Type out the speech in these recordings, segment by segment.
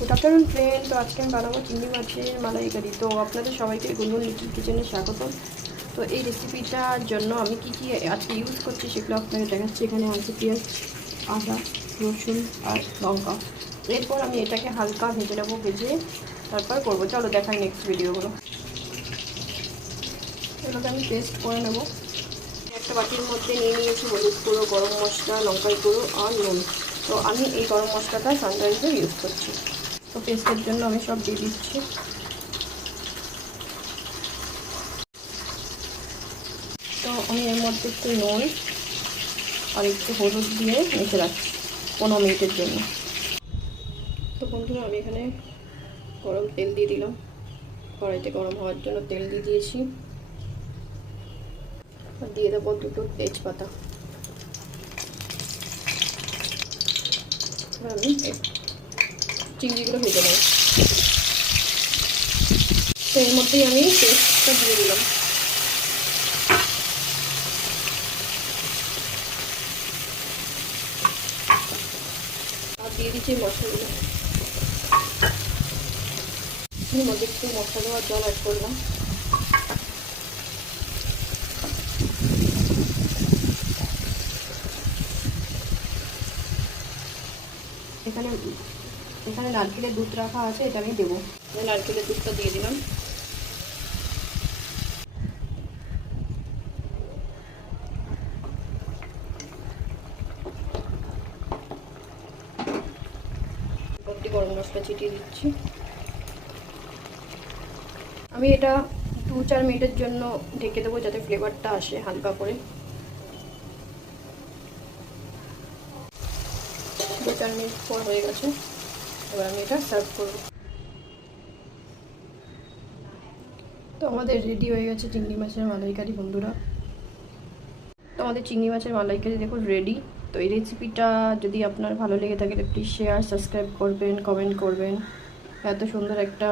Good afternoon friend. তো আজকে আমি বানাবো চিংড়ি মাছের মালাইকারি। তো আপনাদের সবাইকে গুনগুন লিটল কিচেনে স্বাগত। তো এই রেসিপিটার জন্য আমি কি কি আজকে ইউজ করছি সেগুলো আপনাকে দেখাচ্ছি। এখানে আছে পেঁয়াজ, আদা, রসুন আর লঙ্কা। এরপর আমি এটাকে হালকা ভেজে নেবো, ভেজে তারপর করবো। চলো দেখাই নেক্সট ভিডিওগুলো। এগুলোকে আমি পেস্ট করে নেবো। একটা বাটির মধ্যে নিয়ে নিয়েছি হলুদ গুঁড়ো, গরম মশলা, লঙ্কার গুঁড়ো আর নুন। তো আমি এই গরম মশলাটা সানরাইজের ইউজ করছি। তো পেস্টের জন্য আমি সব দিয়ে দিচ্ছি। তো আমি এর মধ্যে একটু নুন আর একটু হলুদ দিয়ে মেখে রাখছি 15 মিনিটের জন্য। তো বন্ধুরা আমি এখানে গরম তেল দিয়ে দিলাম। কড়াইতে গরম হওয়ার জন্য তেল দিয়ে দিয়েছি। আর দিয়ে দেবো 2টো তেজপাতা। আমি চিংড়িগুলো ভেজে নেব। তো এর মধ্যেই আমি পেস্টটা দিয়ে দিলাম। আর দিয়ে দিচ্ছি মশলাগুলো। এর মধ্যে একটু মশলা দেওয়ার জল অ্যাড করলাম। এখানে নারকেলের দুধ রাখা আছে, এটা আমি দেবো। নারকেলের দুধটা দিয়ে দিলাম। গরম মশলা ছিটিয়ে দিচ্ছি। আমি এটা 2-4 মিনিটের জন্য ঢেকে দেবো যাতে ফ্লেভারটা আসে হালকা করে। 2-4 মিনিট পর হয়ে গেছে। এবার আমি এটা সার্ভ করব। তো আমাদের রেডি হয়ে গেছে চিংড়ি মাছের মালাইকারি বন্ধুরা। তো আমাদের চিংড়ি মাছের মালাইকারি দেখুন রেডি। তো এই রেসিপিটা যদি আপনার ভালো লেগে থাকে প্লিজ শেয়ার, সাবস্ক্রাইব করবেন, কমেন্ট করবেন। এত সুন্দর একটা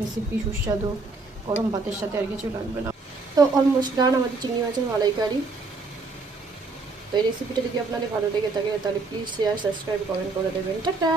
রেসিপি, সুস্বাদু, গরম ভাতের সাথে আর কিছু লাগবে না। তো অলমোস্ট ডান আমাদের চিংড়ি মাছের মালাইকারি। তো এই রেসিপিটা যদি আপনাদের ভালো লেগে থাকে তাহলে প্লিজ শেয়ার, সাবস্ক্রাইব, কমেন্ট করে দেবেন। টাটা।